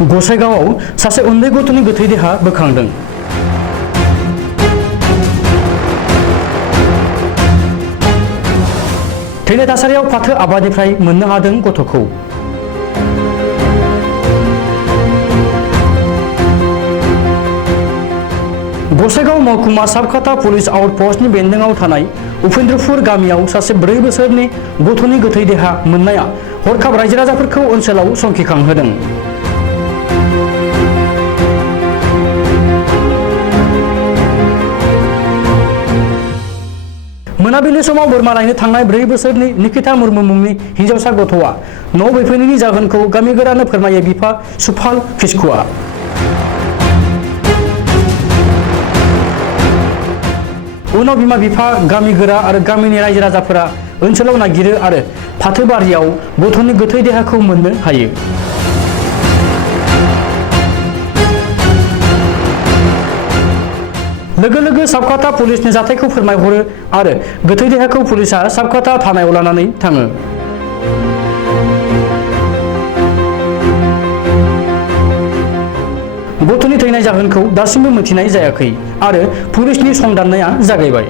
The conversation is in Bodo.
गसाइगावआव सासे उन्दै गथ'नि गोथै देहा बोखांदों। थैनाय थासारियाव फाथो आबादनिफ्राय मोननो हादों गथ'खौ। गसाइगाव महकुमा साबखाथा पुलिस आउटपोस्टनि बेन्दोंआव थानाय उपेन्द्रपुर गामियाव सासे 4 बोसोरनि गथ'नि गोथै देहा मोननाया हरखाब रायजो राजाफोरखौ ओनसोलाव संखिखांहोदों। मोनाबिलि समाव बोरमा लायनो थांनाय 4 बोसोरनि निकिता मुर्मु मुंनि हिन्जावसा गथ'आ न' फैफिनैनि जाहोनखौ गामिगोरानो फोरमायो बिफा सुफाल किस्कुआ। उनाव बिमा बिफा गामिगोरा आरो गामिनि रायजो राजाफोरा ओनसोलाव नागिरो आरो फाथोबारियाव गथ'नि गोथै देहाखौ मोननो हायो। लोगो लोगो साबखाथा पुलिसनि जाथायखौ फोरमायहरो आरो गोथै देहाखौ पुलिसा साबखाथा थानायाव लानानै थाङो। गथ'नि थैनाय जाहोनखौ दासिमबो मिथिनाय जायाखै आरो पुलिसनि संदाननाया जागायबाय।